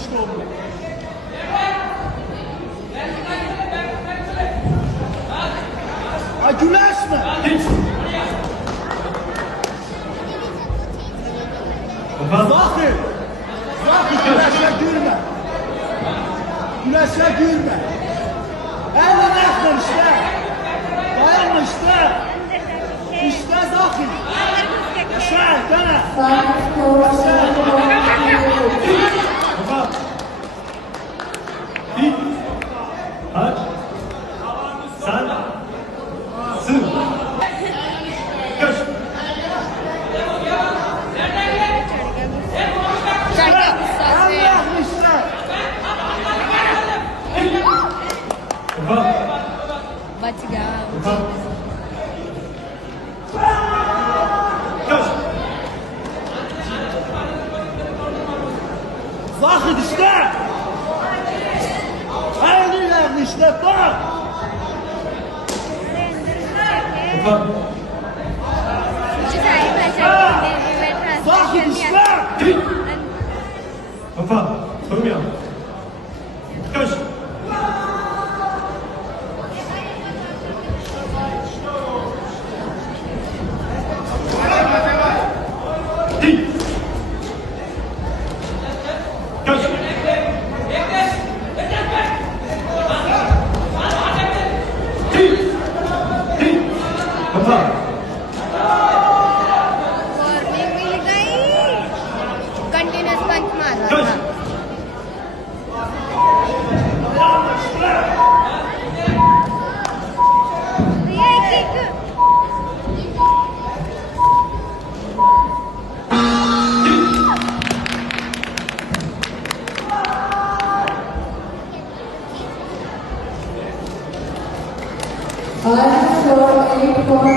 işte oldu. Ha güleşme. Zahir. Zahir güleşe gülme. Güleşe gülme. Elini yakma işte. Dayanma işte. İşte Zahir. Yaşa, dene. Yaşa. Baba. Bir. Aç. Sen. Sın. Kaç. Baba. बच गया Baba. Kaç. Zahir işte. Elini işte bak. Baba. मुझे सारी भाषा में Zahir translation işte. Baba. Sormuyor. Kaç. Değil. Kaç. Değil. Değil. Baba. Warning मिल गई continuous पंच मारना Kaç. था ये किक Five, 4, 8, 4.